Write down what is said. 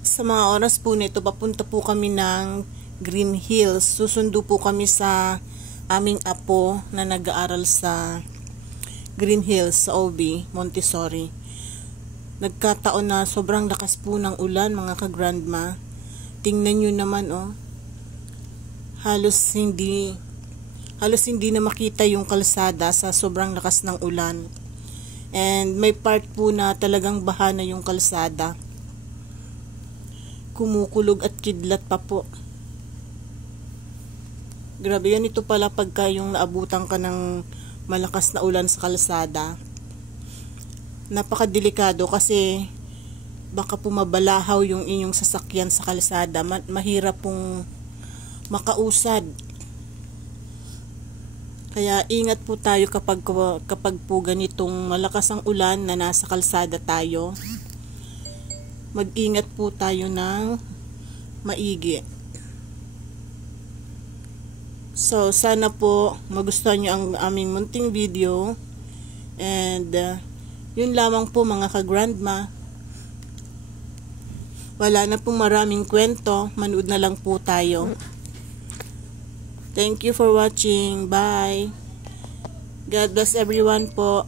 Sa mga oras po nito, papunta po kami ng Green Hills. Susundo po kami sa aming apo na nag-aaral sa Green Hills sa OB, Montessori. Nagkataon na sobrang lakas po ng ulan, mga ka-grandma. Tingnan nyo naman, oh. Halos hindi na makita yung kalsada sa sobrang lakas ng ulan. And may part po na talagang baha na yung kalsada. Kumukulog at kidlat pa po. Grabe yan, ito pala pagka yung naabutan ka ng malakas na ulan sa kalsada. Napakadelikado kasi baka pumabalahaw yung inyong sasakyan sa kalsada. Mahirap pong makausad. Kaya ingat po tayo kapag po ganitong malakas ang ulan na nasa kalsada tayo. Mag-ingat po tayo ng maigi. So, sana po magustuhan nyo ang aming munting video. And, yun lamang po mga ka-grandma. Wala na pong maraming kwento. Manood na lang po tayo. Thank you for watching. Bye. God bless everyone po.